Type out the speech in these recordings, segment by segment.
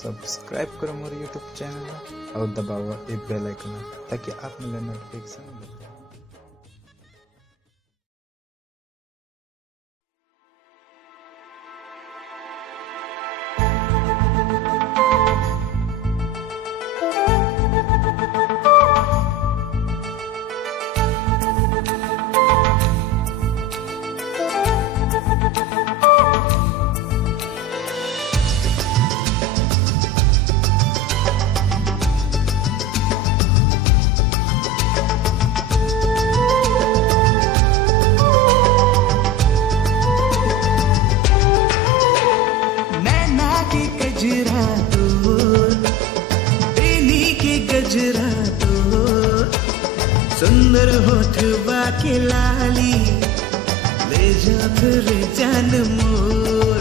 Subscribe करो मोर YouTube channel और दबाओ ए बेल आइकन ताकि आप मिले नोटिफिकेशन मिले। सुंदर होठवा के लाली ले जा फिर जान मोर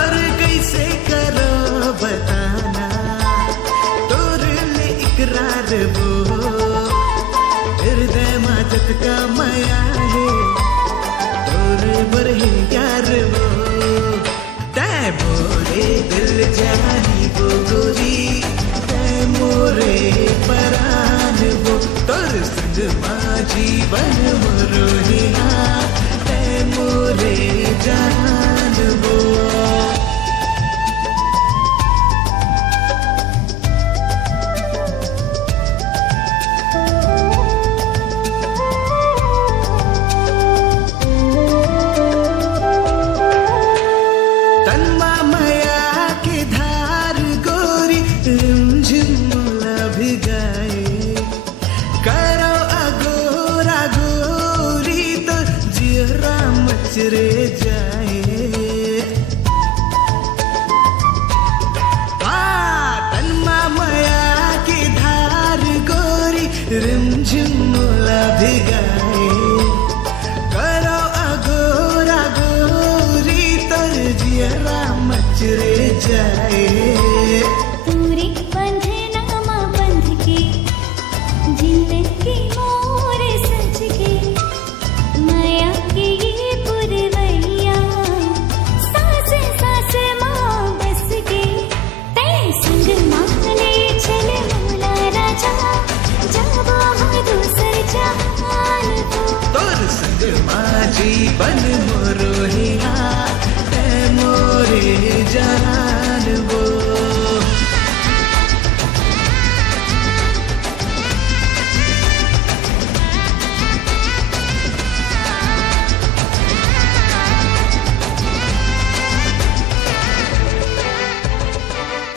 और कैसे करो बताना तोर ले इकरार वो हृदय माजत का माया है तोर पर है यार वो तै मोरे दिल जानी वो गोरी तै मोरे परान वो तोर संग जीवन मोरोहिया तै मोरे जान वो तन्मा माया के धार गोरी झिमुला भिगाए करो अगोरा गोरी तो जियरा मचरे जाए तन्मा माया की धार गोरी रिमझिमुला भिगाए करो अगोरा गोरी तो जियरा मचरे जाए जीवन मोरोहिया तै मोरे जान वो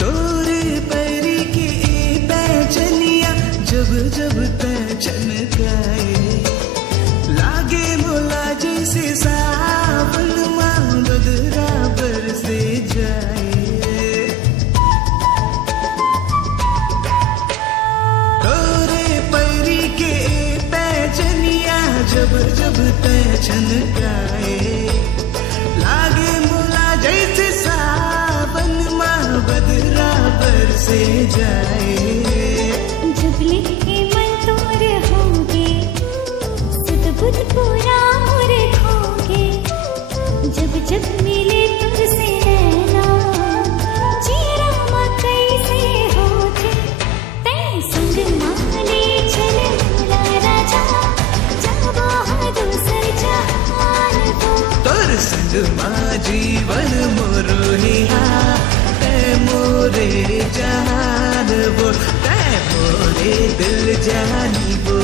तोरे पैरी की पैचनिया जब जब पैचन गाए लागे मोला जैसे सावन मां बदरा बरसे जाए तोरे पैरी के पैचनिया जब जब पैचन गाए लागे मोला जैसे सावन मां बदरा बरसे जाए पूरा मोरे खोगे जब जब मिले तुझसे नैना चेहरा मकई से होते तै संग माले चले मोला राजा जाबो दूसर जहान को तोर संग मां जीवन मोरोहिया तै मोरे जहान वो तै मोरे दिल जानी वो